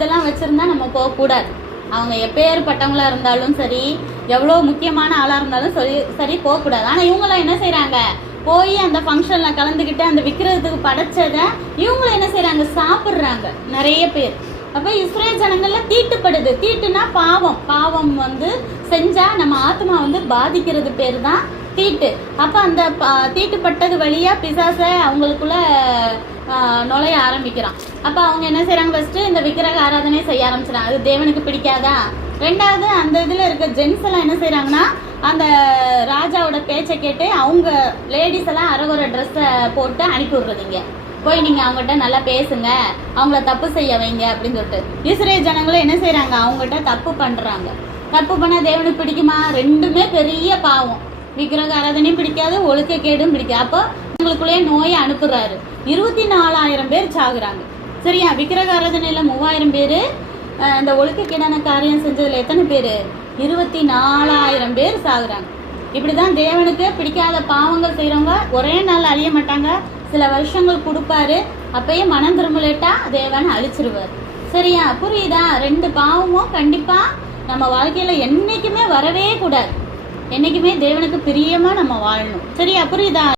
இதெல்லாம் வச்சிருந்தா நம்ம போகக்கூடாது. அவங்க எப்பேற்பட்டவங்களா இருந்தாலும் சரி, எவ்வளோ முக்கியமான ஆளா இருந்தாலும் சரி போகக்கூடாது. ஆனா இவங்களாம் என்ன செய்யறாங்க, போய் அந்த ஃபங்க்ஷன்ல கலந்துக்கிட்டு அந்த விற்கிறதுக்கு படைச்சதை இவங்களும் என்ன செய்யறாங்க, சாப்பிட்றாங்க நிறைய பேர். அப்ப இஸ்ரேல் ஜனங்கள்ல தீட்டுப்படுது. தீட்டுனா பாவம். பாவம் செஞ்சா நம்ம ஆத்மா பாதிக்கிறது பேர் தான் தீட்டு. அப்ப அந்த தீட்டுப்பட்டது வழியா பிசாச அவங்களுக்குள்ள நுழைய ஆரம்பிக்கிறான். அப்ப அவங்க என்ன செய்யறாங்க, ஃபர்ஸ்ட் இந்த விக்கிரக ஆராதனை செய்ய ஆரம்பிச்சிடாங்க. அது தேவனுக்கு பிடிக்காதா? ரெண்டாவது அந்த இதுல இருக்க ஜென்ஸ் எல்லாம் என்ன செய்யறாங்கன்னா, அந்த ராஜாவோட பேச்சை கேட்டு அவங்க லேடிஸ் எல்லாம் அரைகுறை ட்ரெஸ்ஸை போட்டு அனுப்பி விடுறதுங்க. போய் நீங்க அவங்ககிட்ட நல்லா பேசுங்க, அவங்கள தப்பு செய்ய வைங்க அப்படின்னு சொல்லிட்டு. இஸ்ரேல் ஜனங்களும் என்ன செய்யறாங்க, அவங்ககிட்ட தப்பு பண்றாங்க. தப்பு பண்ணா தேவனுக்கு பிடிக்குமா? ரெண்டுமே பெரிய பாவம். விக்கிரக ஆராதனையும் பிடிக்காது, ஒழுக்க கேடும் பிடிக்காது. அப்போ உங்களுக்குள்ளேயே நோயை அனுப்புறாரு. 24,000 பேர் சாகுறாங்க. சரியா? விக்கிரக ஆராதனையில 3,000 பேரு, இந்த ஒழுக்கக்கேடான காரியம் செஞ்சதுல எத்தனை பேரு? 24,000 பேர் சாகுறாங்க. இப்படிதான் தேவனுக்கு பிடிக்காத பாவங்கள் செய்யறவங்க ஒரே நாள் அழிய மாட்டாங்க, சில வருஷங்கள் கொடுப்பாரு. அப்பயே மனம் திரும்பலேட்டா தேவன் அழிச்சிருவார். சரியா? புரியுதா? 2 பாவமும் கண்டிப்பா நம்ம வாழ்க்கையில என்னைக்குமே வரவே கூடாது. என்னைக்குமே தேவனுக்கு பிரியமா நம்ம வாழணும். சரியா? புரியுதா?